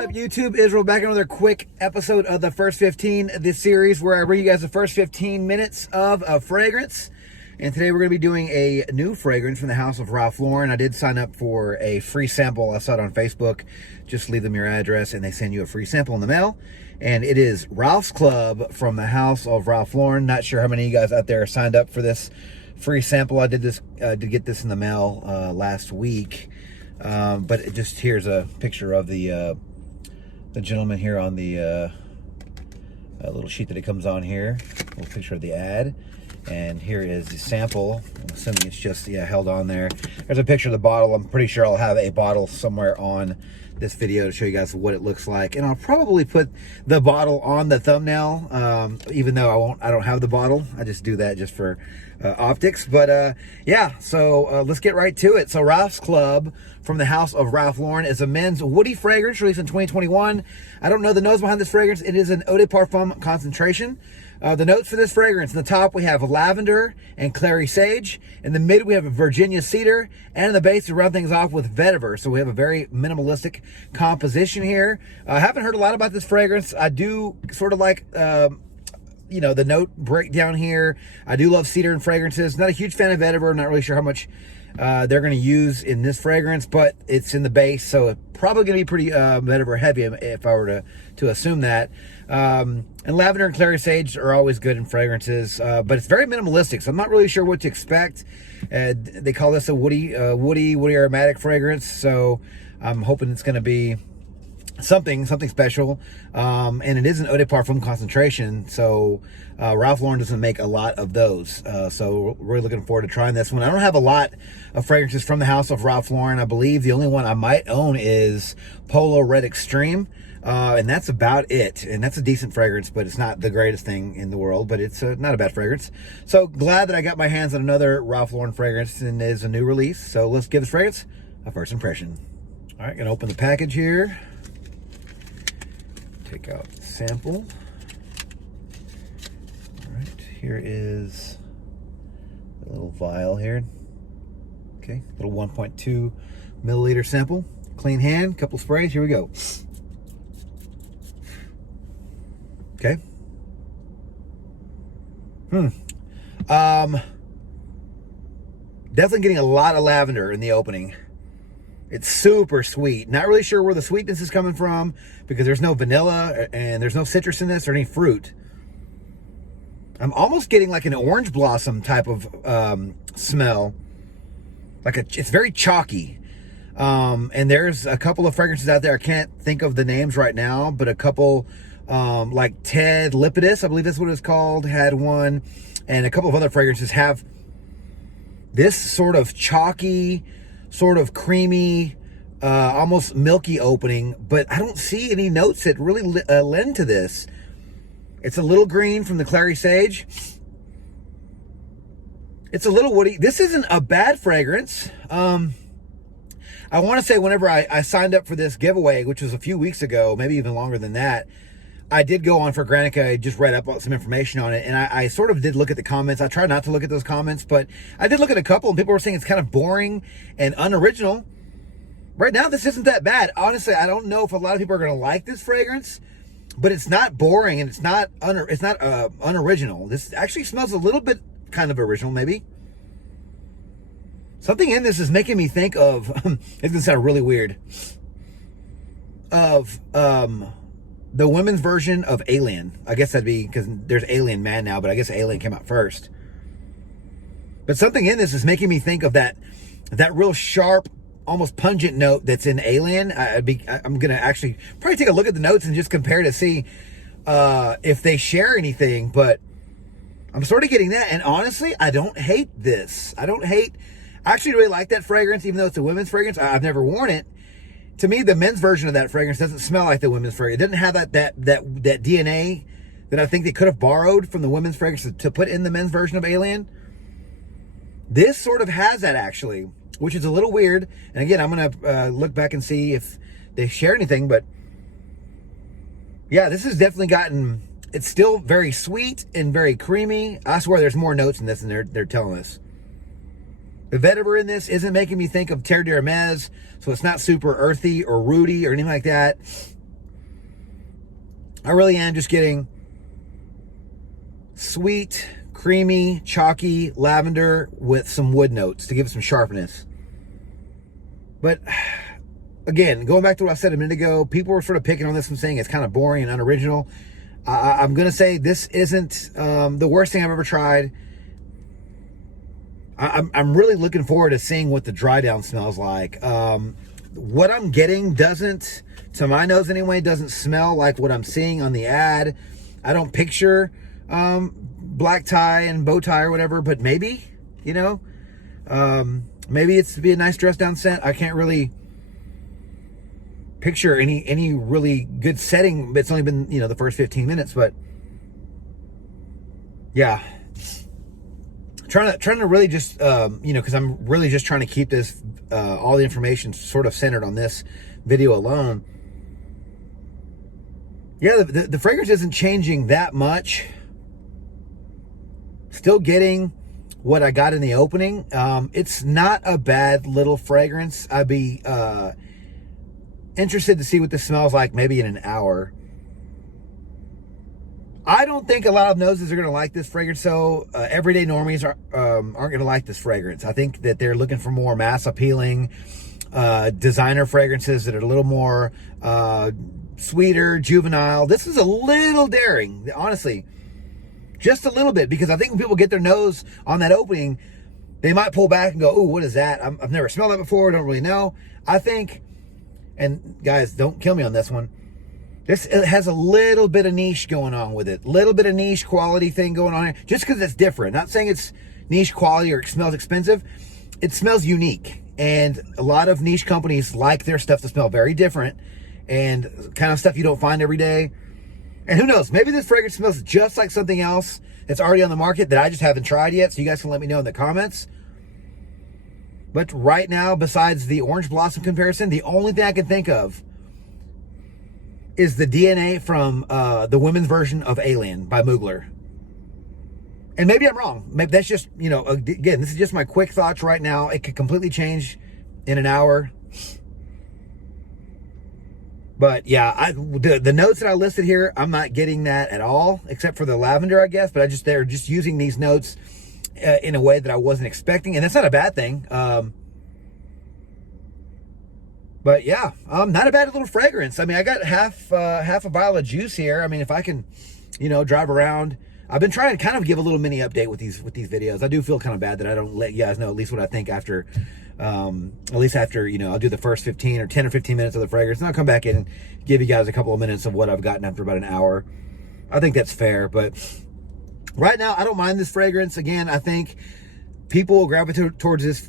up, YouTube? Israel back on another quick episode of the First 15, this series where I bring you guys the first 15 minutes of a fragrance. And today we're going to be doing a new fragrance from the house of Ralph Lauren. I did sign up for a free sample. I saw it on Facebook. Just leave them your address and they send you a free sample in the mail. And it is Ralph's Club from the house of Ralph Lauren. Not sure how many of you guys out there signed up for this free sample. I did get this in the mail last week. But it just here's a picture of the gentleman here on the little sheet that it comes on here. A little picture of the ad. And here is the sample. I'm assuming it's just held on there. There's a picture of the bottle. I'm pretty sure I'll have a bottle somewhere on this video to show you guys what it looks like. And I'll probably put the bottle on the thumbnail, even though I don't have the bottle. I just do that just for optics. But yeah, so let's get right to it. So Ralph's Club from the house of Ralph Lauren is a men's woody fragrance released in 2021. I don't know the nose behind this fragrance. It is an eau de parfum concentration. The notes for this fragrance: in the top we have lavender and clary sage. In the mid we have a Virginia cedar, and in the base to round things off with vetiver. So we have a very minimalistic composition here. I haven't heard a lot about this fragrance. I do sort of like you know, the note breakdown here. I do love cedar in fragrances. Not a huge fan of vetiver. I'm not really sure how much they're going to use in this fragrance, but it's in the base, so it's probably going to be pretty vetiver heavy if I were to assume that. And lavender and clary sage are always good in fragrances, but it's very minimalistic, so I'm not really sure what to expect. They call this a woody aromatic fragrance, so I'm hoping it's going to be something special. And it is an eau de parfum concentration, so Ralph Lauren doesn't make a lot of those, so we're really looking forward to trying this one. I don't have a lot of fragrances from the house of Ralph Lauren. I believe the only one I might own is Polo Red Extreme, and that's about it. And that's a decent fragrance, but it's not the greatest thing in the world, but it's not a bad fragrance. So glad that I got my hands on another Ralph Lauren fragrance, and it is a new release. So let's give this fragrance a first impression. All right, gonna open the package here. Take out the sample. All right, here is the little vial here. Okay, little 1.2 milliliter sample. Clean hand, couple sprays, here we go. Okay. Definitely getting a lot of lavender in the opening. It's super sweet. Not really sure where the sweetness is coming from because there's no vanilla and there's no citrus in this or any fruit. I'm almost getting like an orange blossom type of smell. It's very chalky. And there's a couple of fragrances out there. I can't think of the names right now, but a couple like Ted Lipidus, I believe that's what it's called, had one. And a couple of other fragrances have this sort of chalky, sort of creamy, almost milky opening, but I don't see any notes that really lend to this. It's a little green from the clary sage. It's a little woody. This isn't a bad fragrance. I want to say whenever I signed up for this giveaway, which was a few weeks ago, maybe even longer than that, I did go on for Granica. I just read up some information on it, and I sort of did look at the comments. I tried not to look at those comments, but I did look at a couple, and people were saying it's kind of boring and unoriginal. Right now, this isn't that bad. Honestly, I don't know if a lot of people are going to like this fragrance, but it's not boring, and it's not unoriginal. This actually smells a little bit kind of original, maybe. Something in this is making me think of, it's going to sound really weird, of the women's version of Alien. I guess that'd be because there's Alien Man now, but I guess Alien came out first. But something in this is making me think of that real sharp, almost pungent note that's in Alien. I'm gonna actually probably take a look at the notes and just compare to see if they share anything. But I'm sort of getting that, and honestly, I don't hate this. I actually really like that fragrance, even though it's a women's fragrance. I've never worn it. To me, the men's version of that fragrance doesn't smell like the women's fragrance. It doesn't have that DNA that I think they could have borrowed from the women's fragrance to put in the men's version of Alien. This sort of has that, actually, which is a little weird. And again, I'm going to look back and see if they share anything. But yeah, this has definitely gotten... It's still very sweet and very creamy. I swear there's more notes in this than they're telling us. The vetiver in this isn't making me think of Terre d'Hermes, so it's not super earthy or rooty or anything like that. I really am just getting sweet, creamy, chalky lavender with some wood notes to give it some sharpness. But again, going back to what I said a minute ago, people were sort of picking on this and saying it's kind of boring and unoriginal. I'm going to say this isn't the worst thing I've ever tried. I'm really looking forward to seeing what the dry down smells like. What I'm getting doesn't, to my nose anyway, doesn't smell like what I'm seeing on the ad. I don't picture black tie and bow tie or whatever, but maybe, you know, maybe it's to be a nice dress down scent. I can't really picture any really good setting. It's only been, you know, the first 15 minutes, but yeah. Trying to really just, you know, because I'm really just trying to keep this, all the information sort of centered on this video alone. Yeah, the fragrance isn't changing that much. Still getting what I got in the opening. It's not a bad little fragrance. I'd be interested to see what this smells like maybe in an hour. I don't think a lot of noses are going to like this fragrance, so everyday normies aren't going to like this fragrance. I think that they're looking for more mass appealing designer fragrances that are a little more sweeter, juvenile. This is a little daring, honestly. Just a little bit, because I think when people get their nose on that opening, they might pull back and go, "Ooh, what is that? I've never smelled that before. Don't really know." I think, and guys, don't kill me on this one, it has a little bit of niche going on with it. Little bit of niche quality thing going on here. Just because it's different. Not saying it's niche quality or it smells expensive. It smells unique. And a lot of niche companies like their stuff to smell very different. And kind of stuff you don't find every day. And who knows? Maybe this fragrance smells just like something else that's already on the market that I just haven't tried yet. So you guys can let me know in the comments. But right now, besides the orange blossom comparison, the only thing I can think of is the DNA from the women's version of Alien by Mugler. And maybe I'm wrong. Maybe that's just, you know, again, this is just my quick thoughts right now. It could completely change in an hour. But yeah, the notes that I listed here, I'm not getting that at all, except for the lavender, I guess. But they're just using these notes in a way that I wasn't expecting. And that's not a bad thing. But yeah, not a bad little fragrance. I mean, I got half a vial of juice here. I mean, if I can, you know, drive around. I've been trying to kind of give a little mini update with these videos. I do feel kind of bad that I don't let you guys know at least what I think after, at least after, you know, I'll do the first 15 or 10 or 15 minutes of the fragrance. And I'll come back in and give you guys a couple of minutes of what I've gotten after about an hour. I think that's fair. But right now, I don't mind this fragrance. Again, I think people will gravitate towards this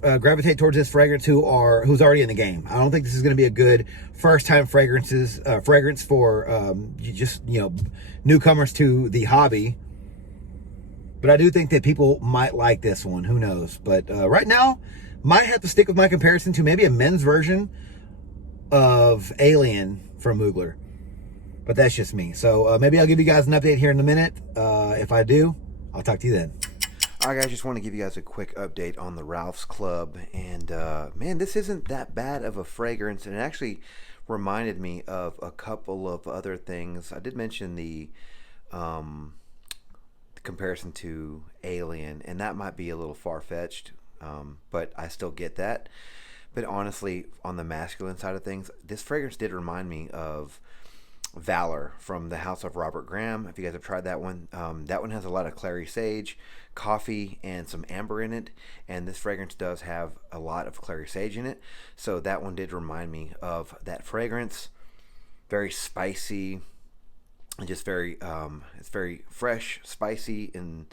fragrance who's already in the game. I don't think this is going to be a good first time fragrance for just, you know, newcomers to the hobby. But I do think that people might like this one. Who knows? But right now, might have to stick with my comparison to maybe a men's version of Alien from Mugler. But that's just me. So maybe I'll give you guys an update here in a minute. If I do, I'll talk to you then. All right, guys, just want to give you guys a quick update on the Ralph's Club. And, man, this isn't that bad of a fragrance. And it actually reminded me of a couple of other things. I did mention the comparison to Alien, and that might be a little far-fetched, but I still get that. But honestly, on the masculine side of things, this fragrance did remind me of Valor from the House of Robert Graham. If you guys have tried that one has a lot of clary sage, coffee, and some amber in it, and this fragrance does have a lot of clary sage in it, so that one did remind me of that fragrance. Very spicy, and just very it's very fresh, spicy, and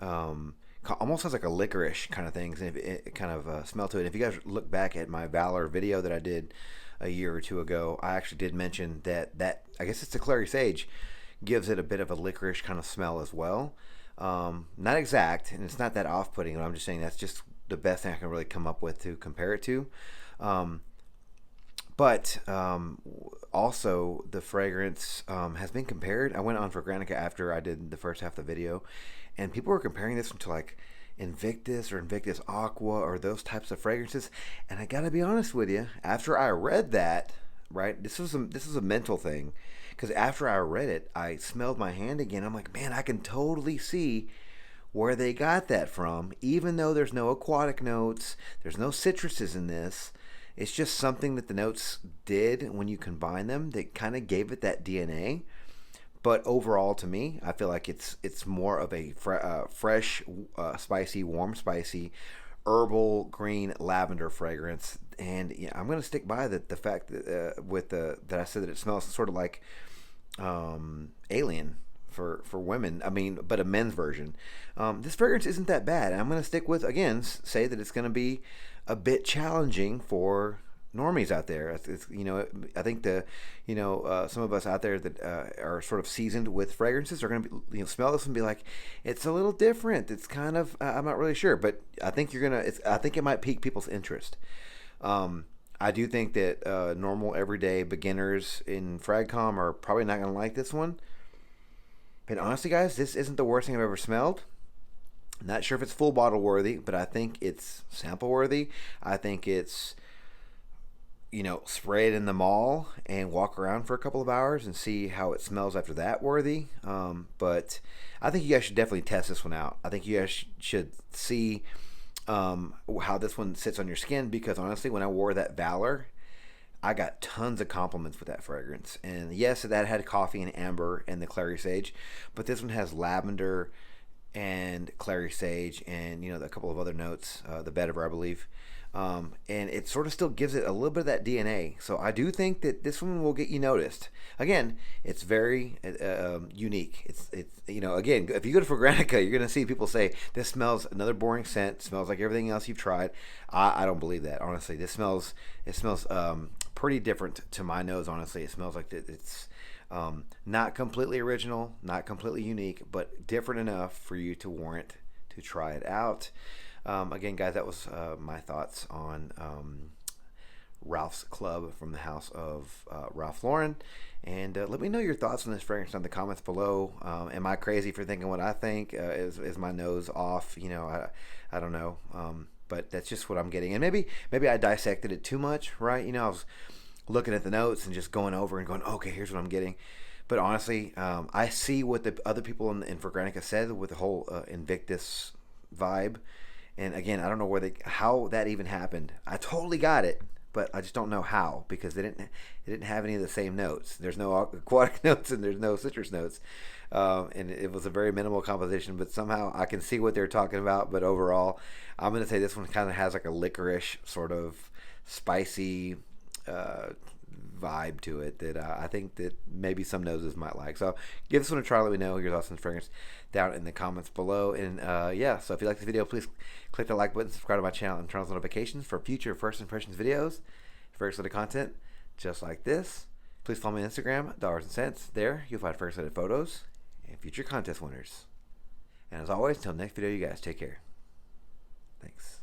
almost has like a licorice kind of things, and it kind of smell to it. If you guys look back at my Valor video that I did a year or two ago, I actually did mention that I guess it's the clary sage gives it a bit of a licorice kind of smell as well. Not exact, and it's not that off-putting, but I'm just saying that's just the best thing I can really come up with to compare it to. But also the fragrance has been compared. I went on for Granica after I did the first half of the video, and people were comparing this to like Invictus or Invictus Aqua or those types of fragrances. And I gotta be honest with you, after I read that, right, this was a mental thing, because after I read it, I smelled my hand again. I'm like, man, I can totally see where they got that from, even though there's no aquatic notes, there's no citruses in this. It's just something that the notes did when you combine them that kind of gave it that DNA. But overall, to me, I feel like it's more of a fresh, spicy, warm, spicy, herbal, green, lavender fragrance. And yeah, I'm gonna stick by the fact that that I said that it smells sort of like Alien for women. I mean, but a men's version. This fragrance isn't that bad. And I'm gonna stick with, again, say that it's gonna be a bit challenging for normies out there. I think some of us out there that are sort of seasoned with fragrances are going to be, smell this and be like, it's a little different. It's kind of, I'm not really sure, but I think I think it might pique people's interest. I do think that normal everyday beginners in Fragcom are probably not going to like this one. But honestly, guys, this isn't the worst thing I've ever smelled. Not sure if it's full bottle worthy, but I think it's sample worthy. I think it's, spray it in the mall and walk around for a couple of hours and see how it smells after that worthy. But I think you guys should definitely test this one out. I think you guys should see how this one sits on your skin, because honestly, when I wore that Valor, I got tons of compliments with that fragrance. And yes, that had coffee and amber and the clary sage, but this one has lavender and clary sage and a couple of other notes, the vetiver, I believe. And it sort of still gives it a little bit of that DNA. So I do think that this one will get you noticed. Again, it's very unique. It's again, if you go to Fragrantica, you're gonna see people say this smells another boring scent. Smells like everything else you've tried. I don't believe that, honestly. It smells pretty different to my nose. Honestly, it smells like it's not completely original, not completely unique, but different enough for you to warrant to try it out. Again, guys, that was my thoughts on Ralph's Club from the house of Ralph Lauren. And let me know your thoughts on this fragrance in the comments below. Am I crazy for thinking what I think? Is my nose off? I don't know. But that's just what I'm getting. And maybe I dissected it too much, right? I was looking at the notes and just going over and going, okay, here's what I'm getting. But honestly, I see what the other people in Fragrantica said with the whole Invictus vibe. And again, I don't know how that even happened. I totally got it, but I just don't know how, because they didn't have any of the same notes. There's no aquatic notes and there's no citrus notes, and it was a very minimal composition. But somehow I can see what they're talking about. But overall, I'm gonna say this one kind of has like a licorice sort of spicy vibe to it that I think that maybe some noses might like. So give this one a try. Let me know your thoughts on this fragrance down in the comments below. And yeah, so if you like this video, please click the like button, subscribe to my channel, and turn on notifications for future first impressions videos, first set of content just like this. Please follow me on Instagram, Dollars and Cents. There you'll find first set of photos and future contest winners. And as always, until next video, you guys take care. Thanks.